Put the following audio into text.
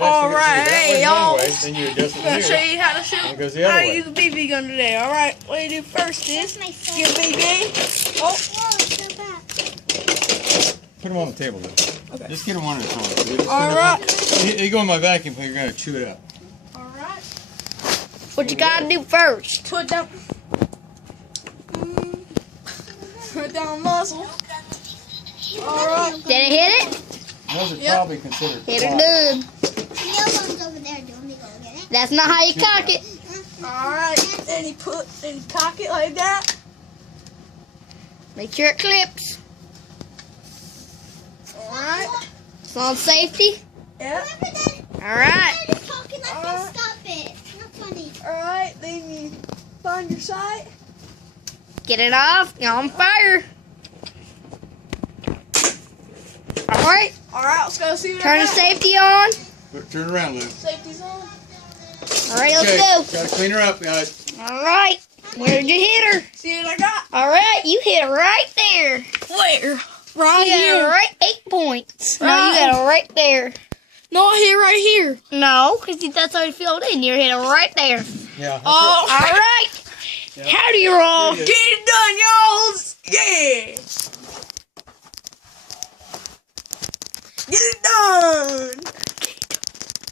Alright, hey y'all. Then you adjust it I'm gonna show here. you how to shoot. And it goes the How other to way. use a BB gun today. Alright, what you do first is get a BB. Oh, Put them on the table then. okay. Just get them one at a time. Alright. You go in my vacuum cleaner, you're going to chew it up. Alright. What you gotta do first? Put down. Put down muzzle. Alright. Did it hit it? Those are Yep. probably considered Hit it fine. good. The over there. Do you want me to go get it? That's not how you cock it. Alright. Then you cock it like that. Make sure it clips. Alright. It's on safety. Yep. Alright. Just talking like this. Stop it. Not funny. Alright. Then you find your sight. Get it off. You're on fire. Alright. Alright, let's go see what Turn I the got. safety on. Turn around, Lou. Safety's on. Alright, let's Okay, go. gotta clean her up, guys. Alright. Where did you hit her? See what I got? Alright, you hit her right there. Where? Right You got here. her right 8 points. No, you got her right there. No, I hit right here. No, because that's already filled in. You hit her right there. Yeah. Oh, Alright. Yeah. Howdy, roll. There get it done, y'all. Yeah. Get it done.